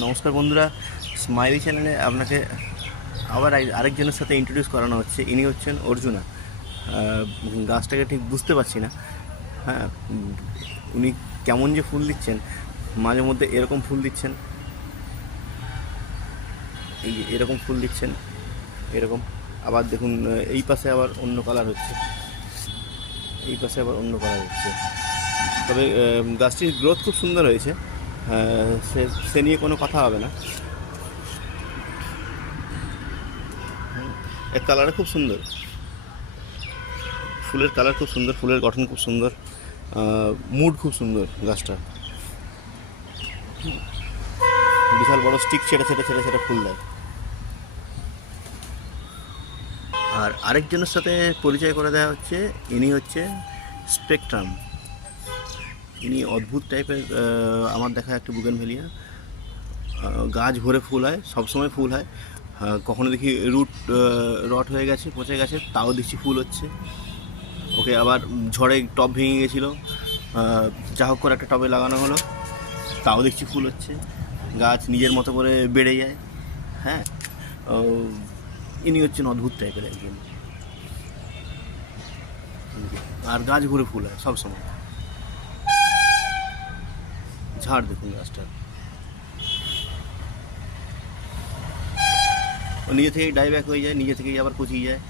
নমস্কার বন্ধুরা, স্মাইলি চ্যানেলে আপনাকে আবার আরেকজনের সাথে ইন্ট্রোডিউস করানো হচ্ছে। ইনি হচ্ছেন অর্জুনা। গাছটাকে ঠিক বুঝতে পারছি না। হ্যাঁ, উনি কেমন যে ফুল দিচ্ছেন, মাঝে মধ্যে এরকম ফুল দিচ্ছেন, এই যে এরকম ফুল দিচ্ছেন, এরকম। আবার দেখুন, এই পাশে আবার অন্য কালার হচ্ছে, এই পাশে আবার অন্য কালার হচ্ছে। তবে গাছটির গ্রোথ খুব সুন্দর হয়েছে, সে সে নিয়ে কোনো কথা হবে না। এর কালারটা খুব সুন্দর, ফুলের কালার খুব সুন্দর, ফুলের গঠন খুব সুন্দর, মুড খুব সুন্দর গাছটা। বিশাল বড় স্টিক ছেড়ে ছেড়ে ছেড়ে ছেড়ে ফুল দেয়। আর আরেকজনের সাথে পরিচয় করে দেওয়া হচ্ছে। ইনি হচ্ছে স্পেকট্রাম। ইনি অদ্ভুত টাইপের, আমার দেখা একটা বুগেনভেলিয়া। গাছ ভরে ফুল হয়, সবসময় ফুল হয়। কখনো দেখি রুট রট হয়ে গেছে, পচে গেছে, তাও দেখছি ফুল হচ্ছে। ওকে আবার ঝড়ে টব ভেঙে গেছিলো, যা হোক করে একটা টবে লাগানো হলো, তাও দেখছি ফুল হচ্ছে। গাছ নিজের মতো করে বেড়ে যায়। হ্যাঁ, ইনি হচ্ছেন অদ্ভুত টাইপের একজন। আর গাছ ভরে ফুল হয় সবসময়। ঝাড় দেখুন গাছটা, ও নিজে থেকেই ডাইব্যাক হয়ে যায়, নিজে থেকেই আবার পচিয়ে যায়।